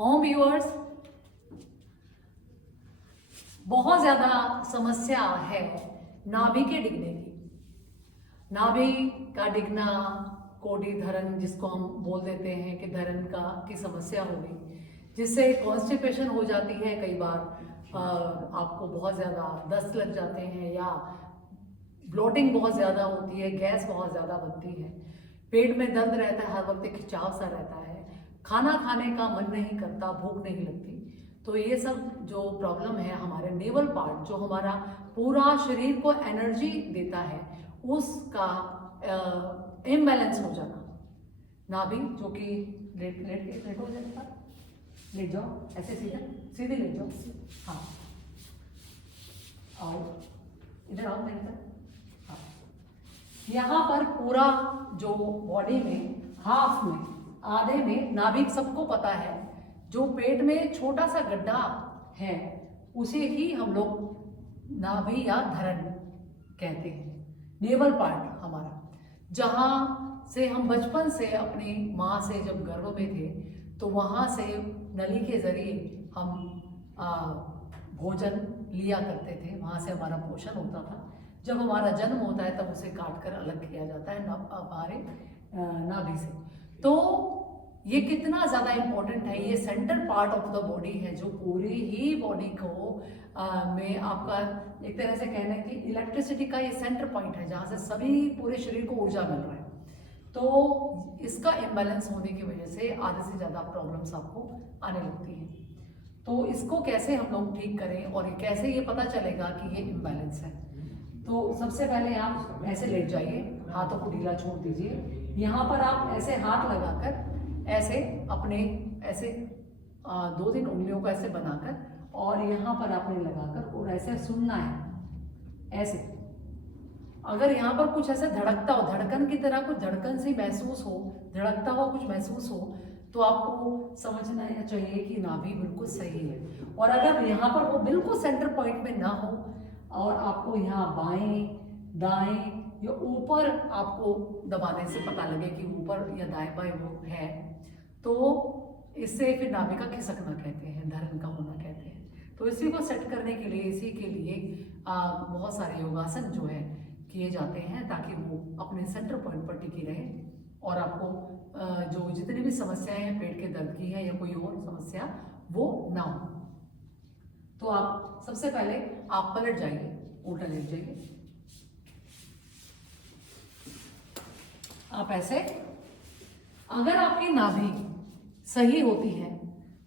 Home viewers, बहुत ज़्यादा समस्या है नाभि के डिगने की। नाभि का डिगना, कोडी धरण जिसको हम बोल देते हैं कि धरण की समस्या होगी, जिससे कॉन्स्टिपेशन हो जाती है। कई बार आपको बहुत ज़्यादा दस्त लग जाते हैं या ब्लोटिंग बहुत ज़्यादा होती है, गैस बहुत ज़्यादा बनती है, पेट में दर्द रहता है, हर वक्त एक खिंचाव सा रहता है, खाना खाने का मन नहीं करता, भूख नहीं लगती। तो ये सब जो प्रॉब्लम है हमारे नेवल पार्ट, जो हमारा पूरा शरीर को एनर्जी देता है, उसका इम्बैलेंस हो जाना। नाभि जो कि लेट हो जाता, लेट जाओ, ऐसे सीधे लेट जाओ। हाँ, आओ इधर आओ मेरे तरफ। हाँ, यहाँ पर पूरा जो बॉडी में हाफ में, आधे में नाभि सबको पता है, जो पेट में छोटा सा गड्ढा है उसे ही हम लोग नाभि या धरण कहते हैं। नेवल पार्ट हमारा, जहाँ से हम बचपन से अपनी माँ से जब गर्भ में थे तो वहाँ से नली के जरिए हम भोजन लिया करते थे, वहाँ से हमारा पोषण होता था। जब हमारा जन्म होता है तब उसे काट कर अलग किया जाता है हमारे नाभि से। तो ये कितना ज़्यादा इम्पोर्टेंट है, ये centre part of the body है जो पूरी ही बॉडी को में आपका एक तरह से कहना है कि इलेक्ट्रिसिटी का ये सेंटर पॉइंट है, जहाँ से सभी पूरे शरीर को ऊर्जा मिल रहा है। तो इसका इम्बैलेंस होने की वजह से आधे से ज़्यादा प्रॉब्लम्स आपको आने लगती हैं। तो इसको कैसे हम लोग ठीक करें और कैसे ये पता चलेगा कि ये इम्बैलेंस है। तो सबसे पहले आप ऐसे लेट जाइए, हाथों को ढीला छोड़ दीजिए। यहाँ पर आप ऐसे हाथ लगाकर ऐसे अपने ऐसे 2-3 उंगलियों को ऐसे बनाकर और यहाँ पर आपने लगाकर और ऐसे सुनना है ऐसे। अगर यहाँ पर कुछ ऐसे धड़कता हो, धड़कन की तरह कुछ धड़कन सी महसूस हो, धड़कता हुआ कुछ महसूस हो, तो आपको समझना चाहिए कि नाभि बिल्कुल सही है। और अगर यहाँ पर वो बिल्कुल सेंटर पॉइंट में ना हो और आपको यहाँ बाएं दाएं या ऊपर आपको दबाने से पता लगे कि ऊपर या दाएं बाएं वो है, तो इससे फिर नाभि का खिसकना कहते हैं, धरण का होना कहते हैं। तो इसी को सेट करने के लिए, इसी के लिए बहुत सारे योगासन जो है किए जाते हैं ताकि वो अपने सेंटर पॉइंट पर टिकी रहे और आपको जो जितनी भी समस्याएं हैं पेट के दर्द की है या कोई और समस्या वो ना हो। तो आप सबसे पहले आप पलट जाइए, उल्टा लेट जाइए। आप ऐसे, अगर आपकी नाभि सही होती है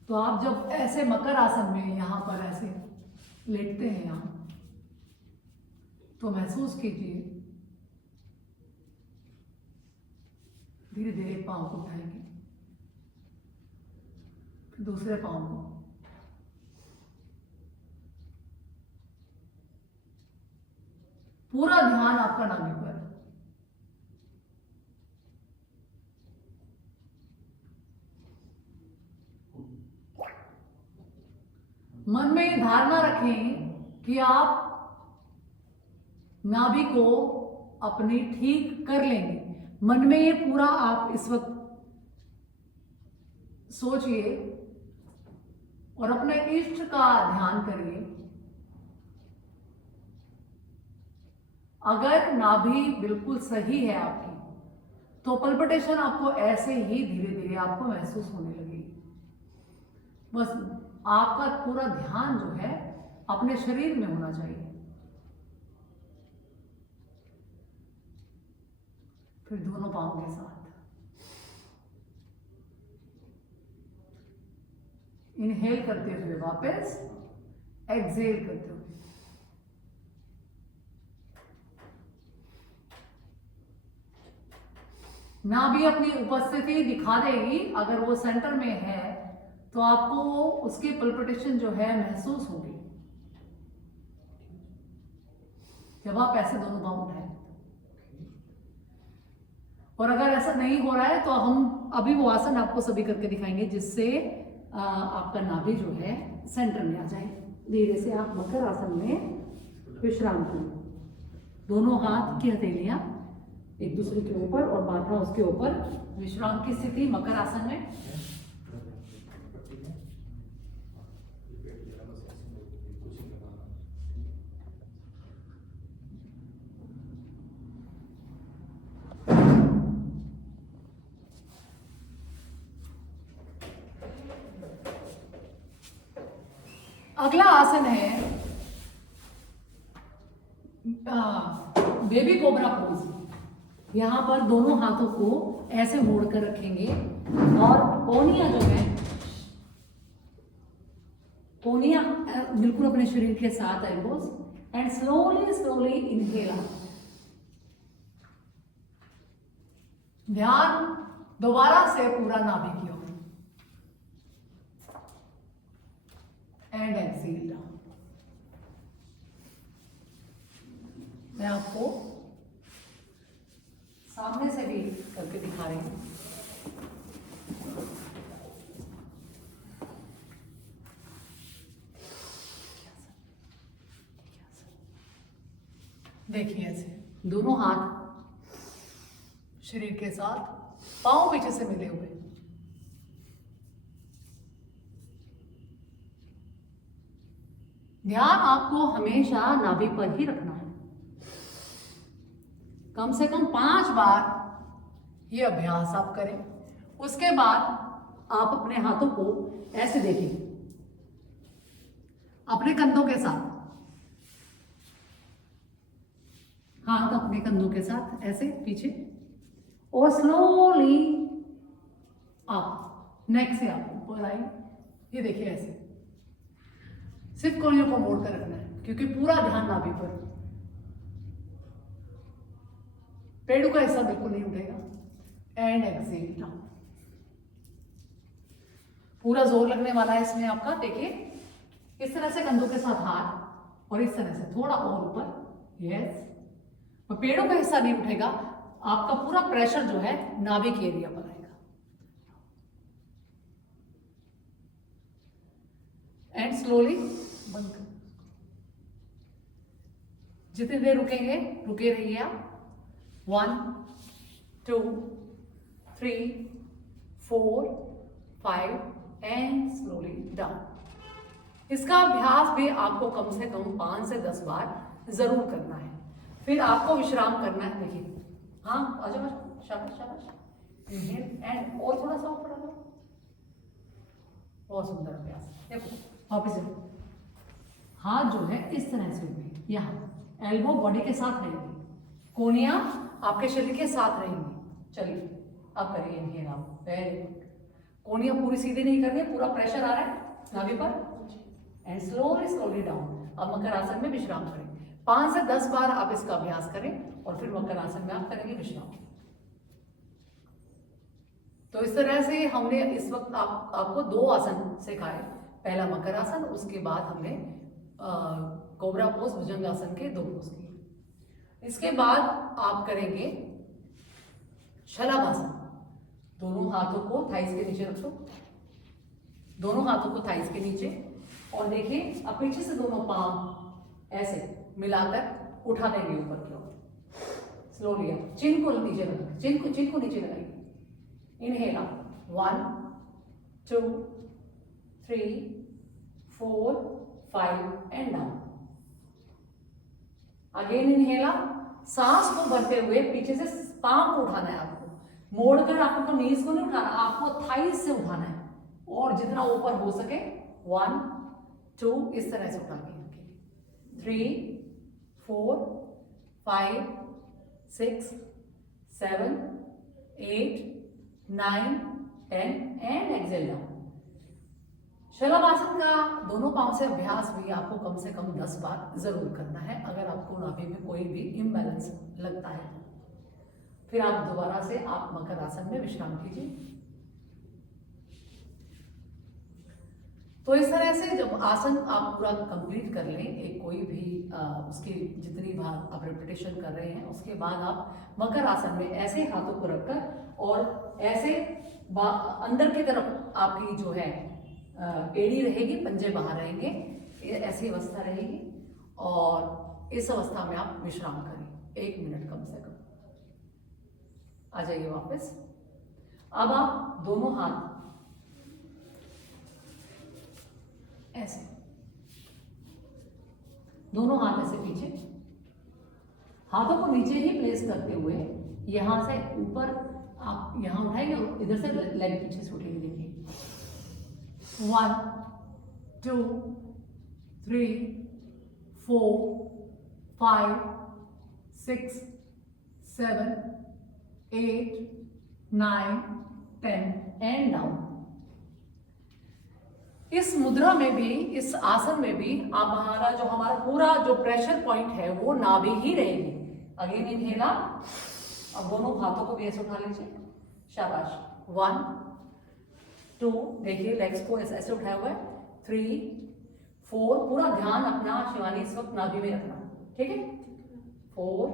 तो आप जब ऐसे मकर आसन में यहाँ पर ऐसे लेटते हैं यहाँ, तो महसूस कीजिए धीरे धीरे पाँव को उठाएंगे, फिर दूसरे पाँव को, पूरा ध्यान आपका नाभि पर। मन में धारणा रखें कि आप नाभि को अपनी ठीक कर लेंगे। मन में ये पूरा आप इस वक्त सोचिए और अपने इष्ट का ध्यान करिए। अगर नाभि बिल्कुल सही है आपकी, तो पल्पिटेशन आपको ऐसे ही धीरे धीरे आपको महसूस होने लगेगी। बस आपका पूरा ध्यान जो है अपने शरीर में होना चाहिए। फिर दोनों पांवों के साथ इनहेल करते हुए वापस एक्सहेल करते हुए। नाभि अपनी उपस्थिति दिखा देगी। अगर वो सेंटर में है तो आपको उसकी पल्पिटेशन जो है महसूस होगी जब आप ऐसे दोनों पांव उठाएं। और अगर ऐसा नहीं हो रहा है तो हम अभी वो आसन आपको सभी करके दिखाएंगे जिससे आपका नाभि जो है सेंटर में आ जाए। धीरे से आप मकर आसन में विश्राम करें। दोनों हाथ की हथेलियां एक दूसरे के ऊपर और माथा उसके ऊपर, विश्राम की स्थिति मकर आसन में। अगला आसन है बेबी कोबरा पोज। यहाँ पर दोनों हाथों को ऐसे मोड़ कर रखेंगे और कोहनियां जो है, कोहनियां बिल्कुल अपने शरीर के साथ, elbows, and slowly slowly inhale out. ध्यान दोबारा से पूरा नाभि की ओर, एंड एक्सेल डाउन। मैं आपको सामने से भी करके दिखा रही हूं। देखिए ऐसे दोनों हाथ शरीर के साथ, पांव पीछे से मिले हुए। ध्यान आपको हमेशा नाभि पर ही रखना है। कम से कम 5 बार ये अभ्यास आप करें। उसके बाद आप अपने हाथों को ऐसे देखें, अपने कंधों के साथ, हाथ अपने कंधों के साथ ऐसे पीछे, और स्लोली आप नेक से आप ऊपर आए। ये देखिए ऐसे सिर्फ कोहनियों को मोड़ कर रखना है, क्योंकि पूरा ध्यान नाभि पर। पेड़ों का हिस्सा बिल्कुल नहीं उठेगा। And exhale down. पूरा जोर लगने वाला है इसमें आपका। देखिए इस तरह से कंधों के साथ हाथ, और इस तरह से थोड़ा और ऊपर। यस, और पेड़ों का हिस्सा नहीं उठेगा। आपका पूरा प्रेशर जो है नाभि के एरिया पर आएगा। एंड स्लोली बंद कर। जितनी देर रुकेंगे रुके रहिए आप। 1 2 3 4 5 एंड स्लोली डाउन। इसका अभ्यास भी आपको कम से कम 5 से 10 बार जरूर करना है। फिर आपको विश्राम करना है। देखिए, हाँ आ जाओ, शाबाश शाबाश। इनहेल एंड और थोड़ा सा ऊपर आ जाओ। बहुत सुंदर अभ्यास। देखो वापस हाथ जो है इस तरह से होंगे, यहाँ एल्बो बॉडी के साथ रहेंगे, कोहनियां आपके शरीर के साथ रहेंगी। चलिए अब करिए इनहेल आप। Very good. कोहनियां पूरी सीधी नहीं करनी, पूरा प्रेशर आ रहा है नाभि पर। And slowly slowly down. अब मकर आसन में विश्राम करें। 5 से 10 बार आप इसका अभ्यास करें और फिर मकर आसन में आप करेंगे विश्राम। तो इस तरह से हमने इस वक्त आपको 2 आसन सिखाए। पहला मकर आसन, उसके बाद हमने कोबरा पोज, भुजंगासन के 2 पोज किए। इसके बाद आप करेंगे शलभासन। दोनों हाथों को थाइस के नीचे रखो, दोनों हाथों को थाइस के नीचे, और देखिए अब पीछे से दोनों पांव ऐसे मिलाकर उठा देंगे ऊपर की ओर। स्लोली आप चिन को नीचे लगाएंगे, चिन को नीचे लगाएंगे। इनहेल आप 1 2 3 4 5 एंड डाउन। अगेन इनहेल आप। सांस को भरते हुए पीछे से पांव को उठाना है आपको, मोड़कर आपको नीज को नहीं उठाना, आपको थाइस से उठाना है, और जितना ऊपर हो सके। 1 2 इस तरह से उठा के 3 4 5 6 7 8 9 10 एंड एक्सेल डाउन। शलभासन का दोनों पांव से अभ्यास भी आपको कम से कम 10 बार जरूर करना है, अगर आपको नाभि में कोई भी इम्बैलेंस लगता है। फिर आप दोबारा से आप मकर आसन में विश्राम कीजिए। तो इस तरह से जब आसन आप पूरा कंप्लीट कर लें, एक कोई भी उसकी जितनी बार आप रिपीटेशन कर रहे हैं, उसके बाद आप मकर आसन में ऐसे हाथों को रखकर और ऐसे अंदर की तरफ आपकी जो है एड़ी रहेगी, पंजे बाहर रहेंगे, ऐसी अवस्था रहेगी, और इस अवस्था में आप विश्राम करें 1 मिनट कम से कम। आ जाइए वापस। अब आप दोनों हाथ ऐसे, दोनों हाथ ऐसे पीछे, हाथों को नीचे ही प्लेस करते हुए यहां से ऊपर आप यहां उठाएंगे और इधर से लेग पीछे से उठेंगे। देखिए 1 2 3 4 5 6 7 8 9 10 एंड डाउन। इस मुद्रा में भी, इस आसन में भी हमारा पूरा जो प्रेशर पॉइंट है वो नाभि ही रहेगी। अगेन इनहेला, अब दोनों हाथों को भी ऐसे उठा लीजिए, शाबाश। 1 2, देखिए लेग्स को ऐसे उठाया हुआ है, 3 4, पूरा ध्यान अपना शिवानी इस वक्त नाभि में रखना, ठीक है। 4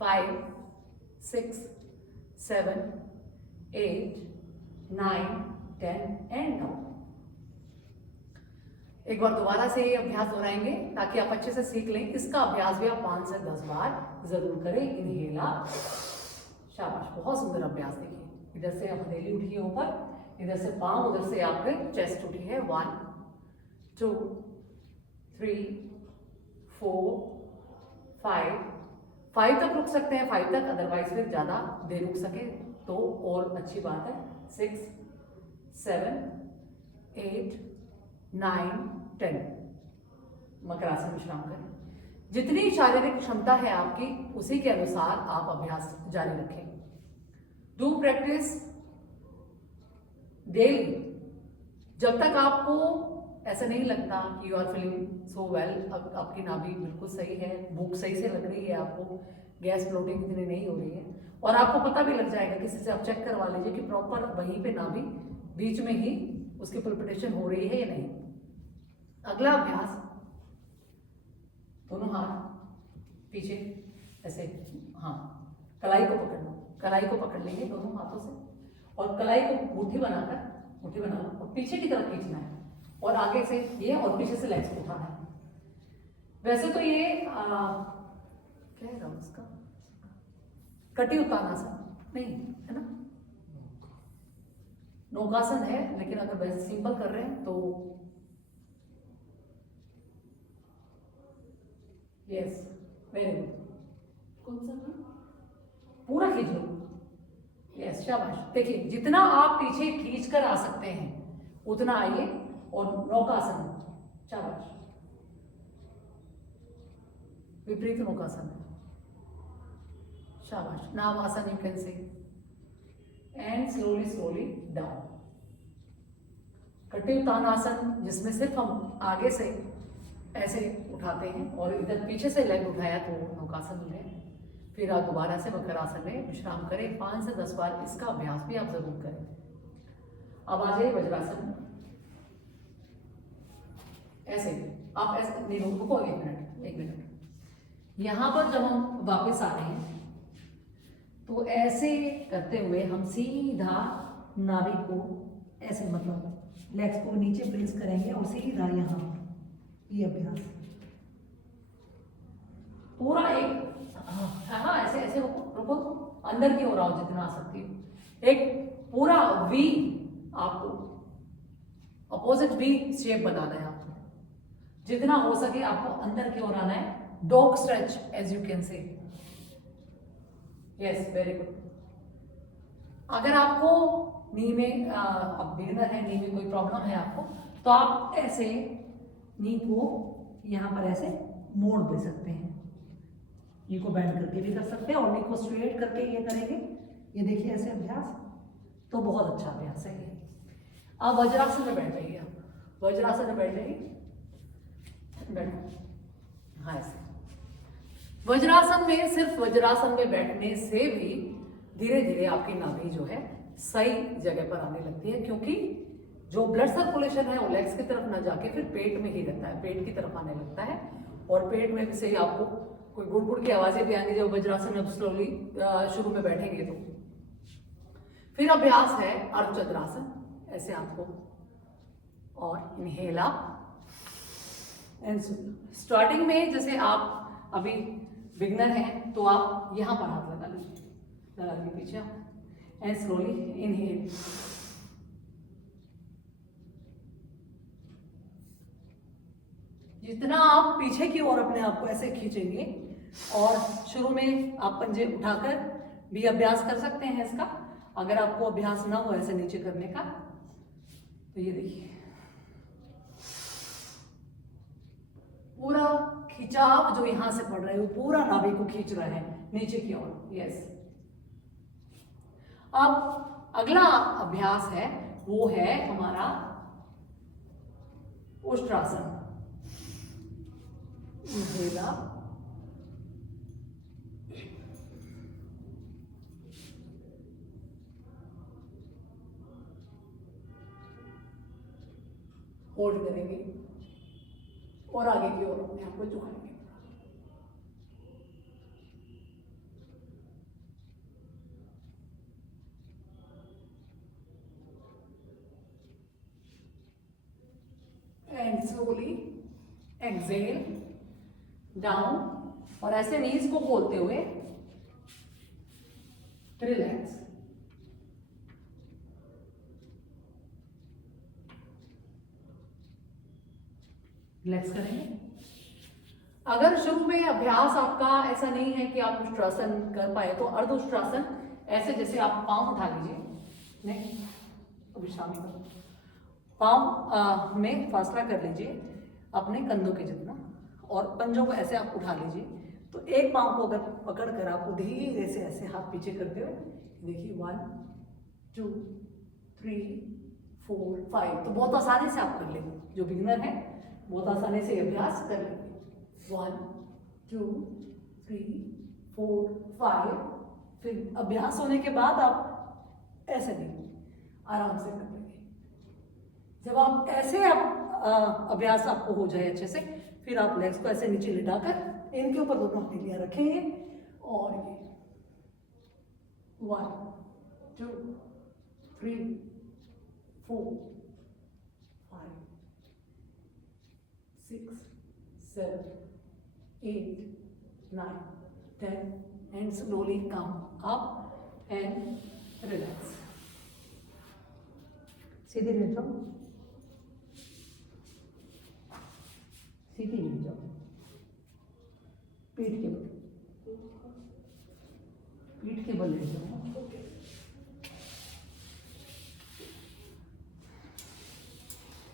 5 6 7 8 9 10 एंड डाउन। एक बार दोबारा से ये अभ्यास दोहराएंगे ताकि आप अच्छे से सीख लें। इसका अभ्यास भी आप 5 से 10 बार जरूर करें। इनहेला, शाबाश, बहुत सुंदर अभ्यास। देखिए इधर से आप हथेली उठी है ऊपर, इधर से पांव, उधर से आपके चेस्ट उठी है। 1 2 3 4 5 तक रुक सकते हैं, 5 तक, अदरवाइज फिर ज्यादा देर रुक सके तो और अच्छी बात है। 6 7 8 9 10, मकरासन विश्राम करें। जितनी शारीरिक क्षमता है आपकी उसी के अनुसार आप अभ्यास जारी रखें। Do practice daily. जब तक आपको ऐसा नहीं लगता कि you are feeling so well, अब आपकी नाभि बिल्कुल सही है, भूख सही से लग रही है, आपको गैस ब्लोटिंग इतनी नहीं हो रही है, और आपको पता भी लग जाएगा, किसी से आप चेक करवा लीजिए कि प्रॉपर वहीं पे नाभि बीच में ही उसकी पल्पिटेशन हो रही है या नहीं। अगला अभ्यास, दोनों हाथ पीछे ऐसे, हाँ, कलाई को पकड़ना, कलाई को पकड़ लेंगे दोनों हाथों से और कलाई को मुट्ठी बनाना और पीछे की तरफ खींचना है और आगे से ये और पीछे से लेग्स को उठाना है। वैसे तो ये क्या है उसका, कटी उत्तानासन नहीं है ना, नौकासन है, लेकिन अगर वैसे सिंपल कर रहे हैं तो यस, वेरी गुड। कौन सा ना? पूरा खींच लो, यस, शाबाश। देखिए जितना आप पीछे खींच कर आ सकते हैं उतना आइए, और नौकासन, शाबाश, विपरीत नौकासन, शाबाश, नावासन you can say, and slowly down. कटी उत्तानासन, जिसमें सिर्फ हम आगे से ऐसे उठाते हैं और इधर पीछे से लेग उठाया तो नौकासन में, फिर आप दोबारा से मकरासन में विश्राम करें। 5 से 10 बार इसका अभ्यास भी आप जरूर करें। अब आ जाइए वज्रासन। ऐसे आप ऐसे नहीं रुको, एक मिनट। यहां पर जब हम वापस आ रहे हैं तो ऐसे करते हुए हम सीधा नाभि को ऐसे, मतलब लेग्स को नीचे प्रेस करेंगे और सीधा यहाँ, ये अभ्यास पूरा एक, हाँ ऐसे ऐसे रुको, अंदर की ओर आओ जितना आ सकती हो। एक पूरा वी, आपको अपोजिट वी शेप बनाना है, आपको जितना हो सके आपको अंदर की ओर आना है। Dog stretch as you can say, yes, very good. अगर आपको नी में, अब बिगिनर है, नी में कोई प्रॉब्लम है आपको, तो आप ऐसे नी को यहाँ पर ऐसे मोड़ दे सकते हैं, नी को बैंड करके भी कर सकते हैं और नी को स्ट्रेट करके ये करेंगे, ये देखिए ऐसे अभ्यास, तो बहुत अच्छा अभ्यास है ये। अब वज्रासन में बैठ जाइए, आप वज्रासन में बैठ जाइए, बैठो, हाँ ऐसे। वज्रासन में, सिर्फ वज्रासन में बैठने से भी धीरे धीरे आपकी नाभि जो है सही जगह पर आने लगती है, क्योंकि जो ब्लड सर्कुलेशन है वो लेग्स की तरफ ना जाके फिर पेट में ही रहता है, पेट की तरफ आने लगता है, और पेट में से ही आपको कोई गुड़गुड़ की आवाजें भी आएंगी जब वज्रासन अब स्लोली शुरू में बैठेंगे तो। फिर अभ्यास है अर्धचंद्रासन, ऐसे आपको, और इनहेला एंड स्टार्टिंग में, जैसे आप अभी बिगनर हैं तो आप यहां पर हाथ लगा लीजिए, लगा के पीछे एंड स्लोली इनहेल, जितना आप पीछे की ओर अपने आप को ऐसे खींचेंगे, और शुरू में आप पंजे उठाकर भी अभ्यास कर सकते हैं इसका। अगर आपको अभ्यास ना हो ऐसे नीचे करने का तो ये देखिए, खिंचाव जो यहाँ से पड़ रहा है वो पूरा नाभि को खींच रहा है नीचे की ओर। यस। अब अगला अभ्यास है वो है हमारा उष्ट्रासन। इनहेल होल्ड करेंगे और आगे की ओर अपने आप को झुकाएंगे। एंड स्लोली एक्सेल डाउन और ऐसे नीज को खोलते हुए रिलैक्स। रिलैक्स करेंगे। अगर शुरू में अभ्यास आपका ऐसा नहीं है कि आप उष्ट्रासन कर पाए तो अर्ध उष्ट्रासन ऐसे जैसे आप पांव उठा लीजिए। नहीं, विश्राम करो। पांव में फासला कर लीजिए अपने कंधों के जितना और पंजों को ऐसे आप उठा लीजिए। तो एक पांव को अगर पकड़ कर आपको धीरे से ऐसे हाथ पीछे करते हुए देखिए 1 2 3 4 5। तो बहुत आसानी से आप कर लेंगे। जो बिगिनर है बहुत आसानी से अभ्यास कर लेंगे। 1 2 3 4 5। फिर अभ्यास होने के बाद आप ऐसे नहीं आराम से कर लेंगे। जब आप ऐसे अभ्यास आपको हो जाए अच्छे से फिर आप लेग्स को ऐसे नीचे लिटाकर इनके ऊपर दोनों हथेलियां रखेंगे और ये 1 2 3 4 5 6 7 8 9 10 and slowly come up and relax. सीधे लेट जाओ, सीधे लेट जाओ, पीठ के बल, पीठ के बल लेट जाओ।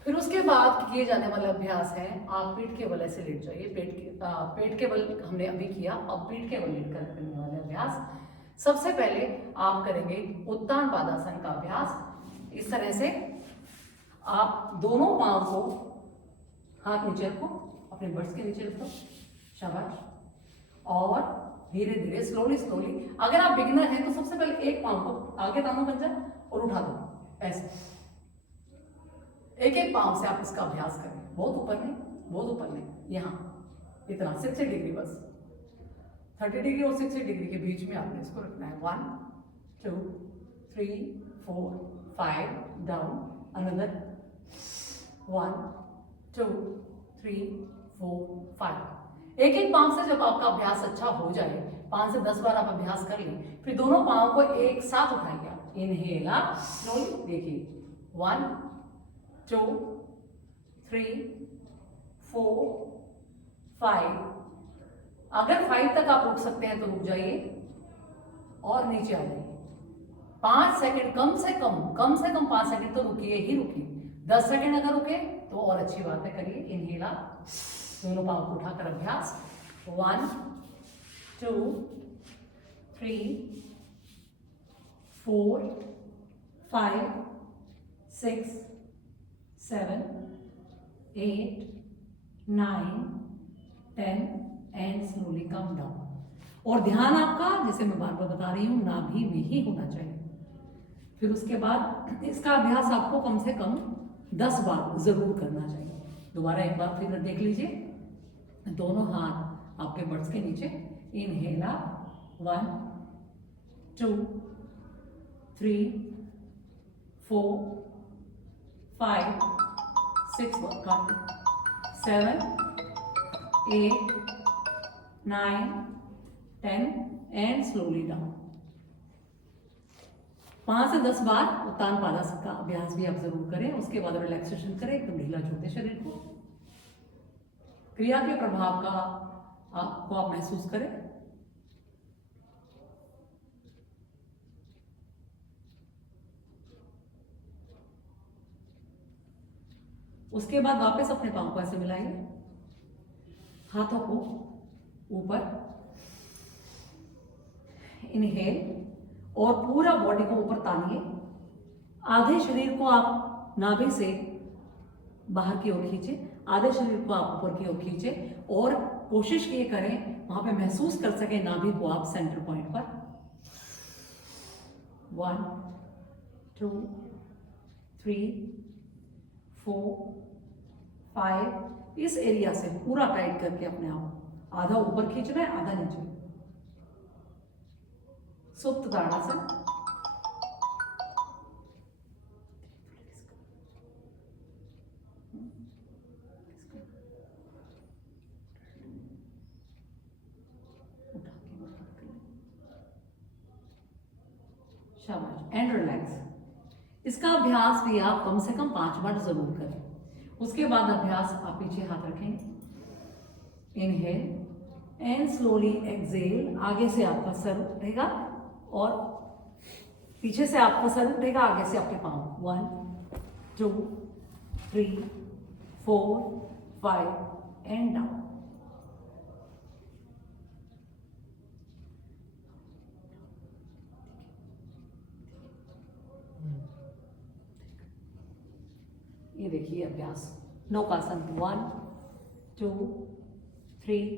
फिर उसके बाद किए जाने वाला अभ्यास है आप पीठ के बल ऐसे लेट जाइए। पेट के बल हमने अभी किया, अब पीठ के बल लेट कर करने वाले अभ्यास। सबसे पहले आप करेंगे उत्तान पादासन का अभ्यास। इस तरह से आप दोनों पांव को हाथ नीचे रखो, अपने बट्स के नीचे रखो, शाबाश। और धीरे धीरे स्लोली स्लोली, अगर आप बिगिनर हैं तो सबसे पहले एक पांव को आगे तानो पंजा और उठा दो ऐसे। एक एक पांव से आप इसका अभ्यास करें। बहुत ऊपर नहीं, बहुत ऊपर नहीं, यहाँ इतना 60 डिग्री, बस 30 डिग्री और 60 डिग्री के बीच में आपने इसको रखना है। 1 2 3 4 5 डाउन, अनदर 1 2 3 4 5। एक एक पांव से जब आपका अभ्यास अच्छा हो जाए, 5 से 10 बार आप अभ्यास कर लें, फिर दोनों पांव को एक साथ उठाएंगे आप। इनहेल आप स्लोली, देखिए 1 2 3 4 5। अगर 5 तक आप रुक सकते हैं तो रुक जाइए और नीचे आ जाइए। 5 सेकंड कम से कम 5 सेकंड तो रुकिए ही रुकिए। 10 सेकंड अगर रुके तो और अच्छी बात है, करिए। इनहेल आप दोनों पांव को उठाकर अभ्यास। 1 2 3 4 5 6 7 8 9 10 एंड स्लोली कम डाउन। और ध्यान आपका, जैसे मैं बार बार बता रही हूँ, नाभि में ही होना चाहिए। फिर उसके बाद इसका अभ्यास आपको कम से कम 10 बार जरूर करना चाहिए। दोबारा एक बार फिर देख लीजिए। दोनों हाथ आपके बट्स के नीचे। इनहेल आप 1 2 3 4 5 6 7 8 9 10 एंड स्लोली डाउन। 5 से 10 बार उत्तान पादासन का अभ्यास भी आप जरूर करें। उसके बाद रिलैक्सेशन करें, एकदम ढीला छोड़ते शरीर को। क्रिया के प्रभाव का आपको आप महसूस करें। उसके बाद वापस अपने पांव को ऐसे मिलाइए हाथों को ऊपर, इनहेल, और पूरा बॉडी को ऊपर तानिए। आधे शरीर को आप नाभि से बाहर की ओर खींचे, आधे शरीर को आप ऊपर की ओर खींचे, और कोशिश ये करें वहां पे महसूस कर सके नाभि को आप सेंटर पॉइंट पर। 1 2 3 4 5, इस एरिया से पूरा टाइट करके अपने आप आधा ऊपर खींच रहे हैं, आधा नीचे। सुप्त ताड़ासन। शाबाश, एंड रिलैक्स। इसका अभ्यास भी आप कम से कम 5 बार जरूर करें। उसके बाद अभ्यास आप पीछे हाथ रखें, इनहेल एंड स्लोली एक्सेल। आगे से आपका सर उठेगा और पीछे से आपका सर उठेगा, आगे से आपके पांव। 1 2 3 4 5 एंड डाउन। ये देखिए अभ्यास नौकासन। 1 2 3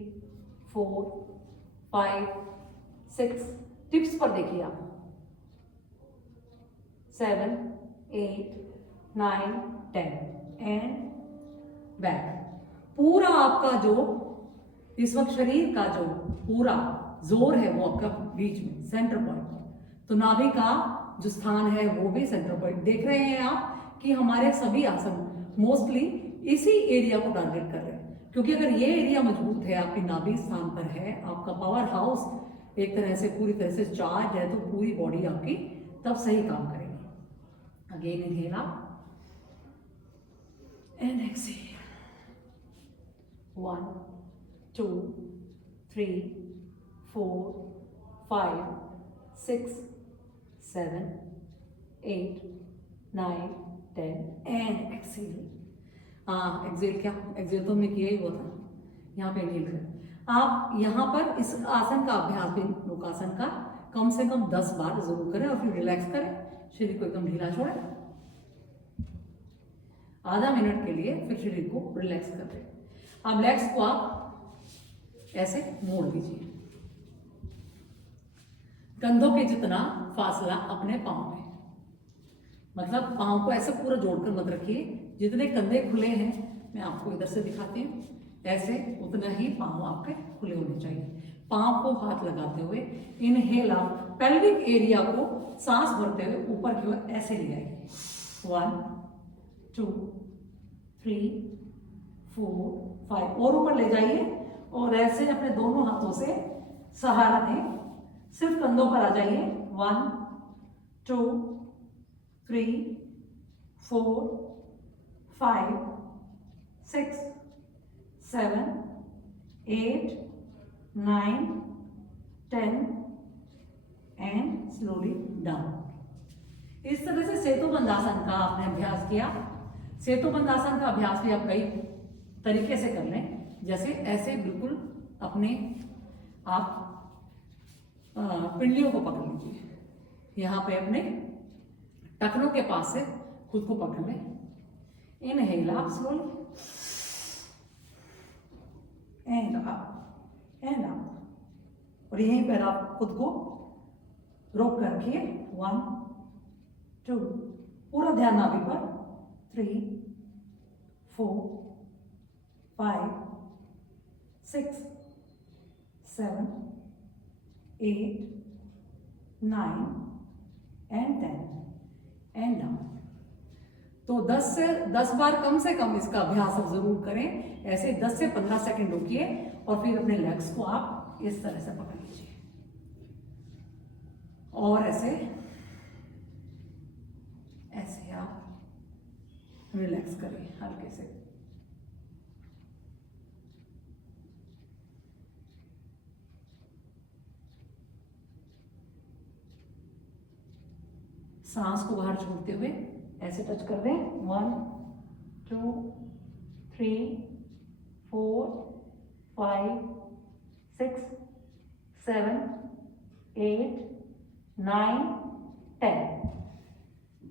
4 5 6, टिप्स पर देखिए आप, 7 8 9 10 एंड बैक। पूरा आपका जो इस वक्त शरीर का जो पूरा जोर है वो आपका बीच में सेंटर पॉइंट। तो नाभि का जो स्थान है वो भी सेंटर पॉइंट। देख रहे हैं आप कि हमारे सभी आसन मोस्टली इसी एरिया को टारगेट कर रहे हैं, क्योंकि अगर ये एरिया मजबूत है, आपकी नाभि स्थान पर है, आपका पावर हाउस एक तरह से पूरी तरह से चार्ज है, तो पूरी बॉडी आपकी तब सही काम करेगी। Again inhale up and exhale. 1 2 3 4 5 6 7 8 9 10 and Excel. Excel क्या, एक्सेल तो हमने किया ही हुआ था। यहाँ पे इनहेल करें। आप यहाँ पर इस आसन का अभ्यास भी, लोकासन का, कम से कम 10 बार जरूर करें और फिर रिलैक्स करें, शरीर को एकदम ढीला छोड़ें। आधा मिनट के लिए फिर शरीर को रिलैक्स कर दें। अब लेग्स को आप ऐसे मोड़ दीजिए, कंधों के जितना फासला अपने पाँव में, मतलब पाँव को ऐसे पूरा जोड़कर मत रखिए। जितने कंधे खुले हैं, मैं आपको इधर से दिखाती हूँ, ऐसे उतना ही पाँव आपके खुले होने चाहिए। पाँव को हाथ लगाते हुए इनहेल आप पेल्विक एरिया को सांस भरते हुए ऊपर की ओर ऐसे ले आइए। 1 2 3 4 5, और ऊपर ले जाइए और ऐसे अपने दोनों हाथों से सहारा दें, सिर्फ कंधों पर आ जाइए। 1 2 3 4 5 6 7 8 9 10 एंड स्लोली डाउन। इस तरह से सेतुबंधासन का आपने अभ्यास किया। सेतुबंधासन का अभ्यास भी आप कई तरीके से कर लें, जैसे ऐसे बिल्कुल अपने आप पिंडलियों को पकड़ लीजिए, यहाँ पे अपने टखनों के पास से खुद को पकड़ लें। इनहेल आप स्लोली एंड अप, और यहीं पर आप खुद को रोक कर रखिए। 1 2, पूरा ध्यान नाभि पर। 3 4 5 6 7 8 9 एंड 10 एंड डाउन। तो 10 बार कम से कम इसका अभ्यास आप जरूर करें। ऐसे 10 से 15 सेकंड रुकिए और फिर अपने लेग्स को आप इस तरह से पकड़ लीजिए और ऐसे आप रिलैक्स करिए हल्के से। सांस को बाहर छोड़ते हुए ऐसे टच कर दें। 1 2 3 4 5, 6, 7, 8, 9, 10.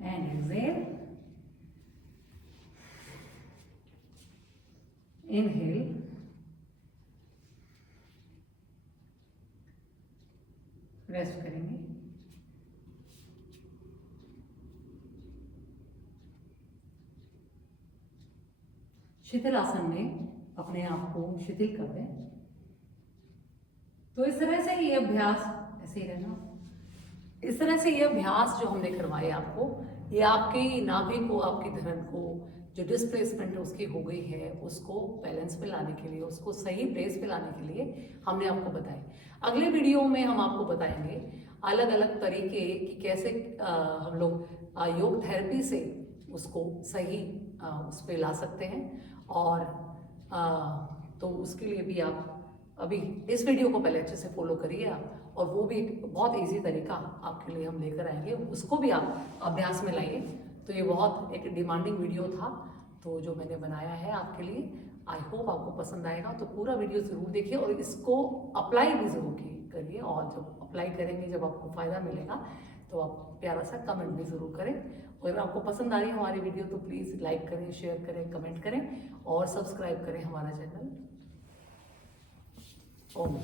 And exhale. Inhale. रेस्ट करेंगे. शिथिल आसन में अपने आप को शिथिल कर दें. तो इस तरह से ये अभ्यास, ऐसे ही रहना, इस तरह से ये अभ्यास जो हमने करवाए आपको, ये आपकी नाभि को, आपकी धड़न को जो डिस्प्लेसमेंट उसकी हो गई है उसको बैलेंस पे लाने के लिए, उसको सही प्लेस पे लाने के लिए हमने आपको बताए. अगले वीडियो में हम आपको बताएंगे अलग अलग तरीके कि कैसे हम लोग योग थेरेपी से उसको सही उस पे ला सकते हैं. और तो उसके लिए भी आप अभी इस वीडियो को पहले अच्छे से फॉलो करिए आप, और वो भी एक बहुत इजी तरीका आपके लिए हम लेकर आएंगे, उसको भी आप अभ्यास में लाइए. तो ये बहुत एक डिमांडिंग वीडियो था तो जो मैंने बनाया है आपके लिए. आई होप आपको पसंद आएगा. तो पूरा वीडियो ज़रूर देखिए और इसको अप्लाई भी ज़रूर करिए. और जब अप्लाई करेंगे, जब आपको फ़ायदा मिलेगा तो आप प्यारा सा कमेंट भी ज़रूर करें. और अगर आपको पसंद आ रही है हमारी वीडियो तो प्लीज़ लाइक करें, शेयर करें, कमेंट करें और सब्सक्राइब करें हमारा चैनल. ओम.